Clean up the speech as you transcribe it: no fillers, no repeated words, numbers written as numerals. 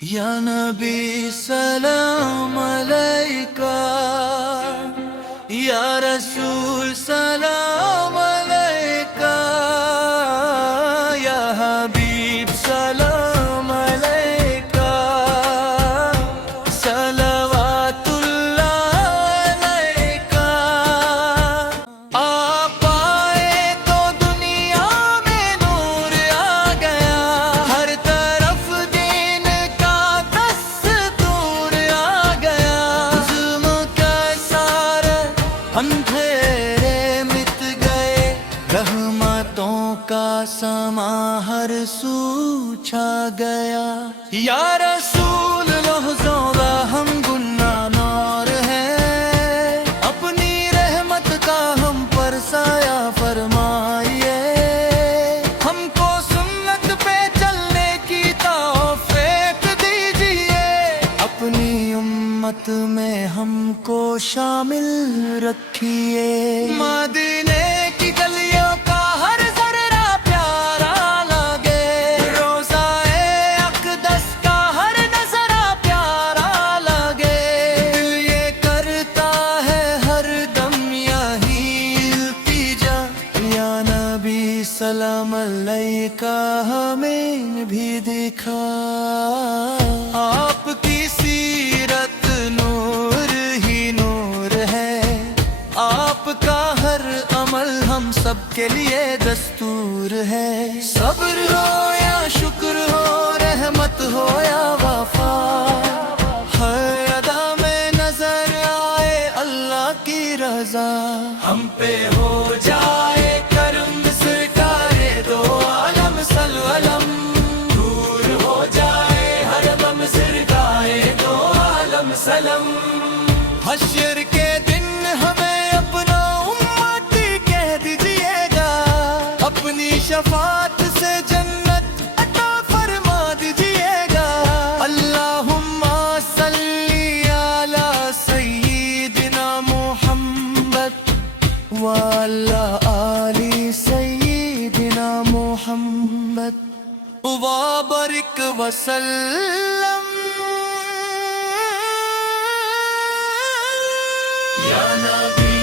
یا نبی سلام علیکہ، یا رسول سلام علیکہ، یا حبیب سلام علیکہ، صلوات اللہ علیکہ۔ آپ آئے تو دنیا میں نور آ گیا، ہر طرف دین کا دستور آ گیا، ظلم کا سارے اندھیرے مٹ گئے، رحمتوں کا سما ہر سو چھا گیا۔ یا رسول لحظوں کا ہم گناہگار ہیں، اپنی رحمت کا ہم پر سایہ فرمائیے، ہم کو سنت پہ چلنے کی توفیق دیجیے، اپنی امت میں ہم کو شامل رکھیے۔ مدینے کی گلیوں کا ہر ذرہ پیارا لگے، روضہ اقدس کا ہر نظرہ پیارا لگے، دل یہ کرتا ہے ہر دم یہی التجا، یا نبی سلام علیکہ ہمیں بھی دکھا۔ آپ کی سیرت نور ہی نور ہے، آپ کا ہر عمل ہم سب کے لیے دستور ہے، صبر ہو یا شکر ہو، رحمت ہو یا وفا، ہر ادا میں نظر آئے اللہ کی رضا، ہم پہ ہو جائے کرم سرکار دو عالم صلی علم، دور ہو جائے ہر غم سرکار دو عالم سلم۔ حشر کے دن ہمیں اپنا امتی کہہ دیجیے گا، اپنی شفاعت سے جنت عطا فرما دیجیے گا۔ اللہم صلی علی سیدنا محمد وعلی آل سیدنا محمد وبارک وسلم۔ یا نبی